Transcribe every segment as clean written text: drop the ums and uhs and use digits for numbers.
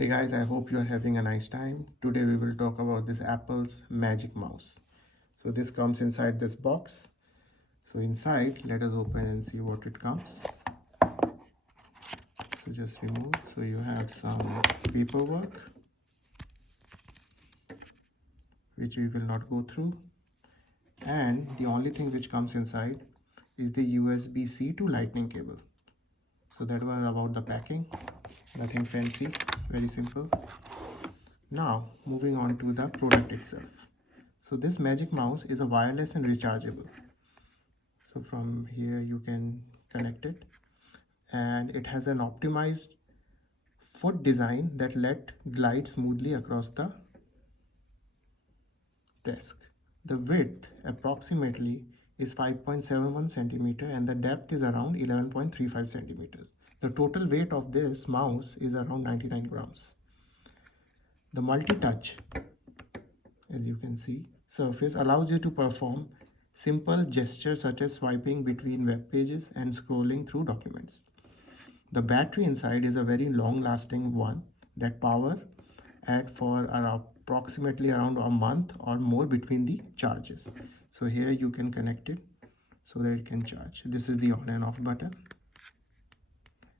Hey guys, I hope you are having a nice time. Today we will talk about this Apple's Magic Mouse. So this comes inside this box. So inside, let us open and see what it comes. So just remove. So you have some paperwork, which we will not go through. And the only thing which comes inside is the USB-C to Lightning cable. So that was about the packing. Nothing fancy, very simple. Now moving on to the product itself. So this Magic Mouse is a wireless and rechargeable. So from here you can connect it, and it has an optimized foot design that let glide smoothly across the desk. The width approximately is 5.71 centimeter and the depth is around 11.35 centimeters. The total weight of this mouse is around 99 grams. The multi-touch, as you can see, surface allows you to perform simple gestures such as swiping between web pages and scrolling through documents. The battery inside is a very long-lasting one that power at for approximately around a month or more between the charges. So here you can connect it so that it can charge. This is the on and off button,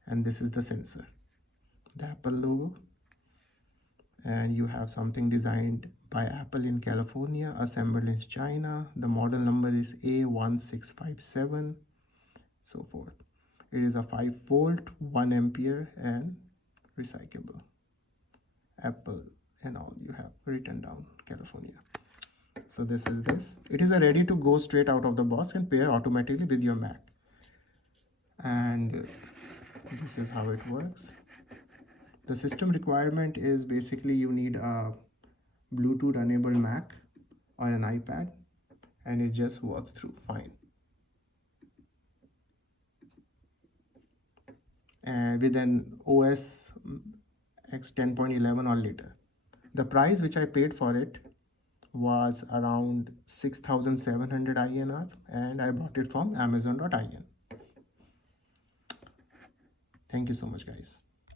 and this is the sensor, the Apple logo, and you have something designed by Apple in California, assembled in China. The model number is A1657, so forth. It is a 5-volt, 1 ampere, and recyclable. Apple and all you have written down California. So this is this. It is a ready to go straight out of the box and pair automatically with your Mac. And this is how it works. The system requirement is basically you need a Bluetooth enabled Mac or an iPad, and it just works through fine. And with an OS X 10.11 or later. The price which I paid for it was around 6,700 INR, and I bought it from Amazon.in. Thank you so much, guys.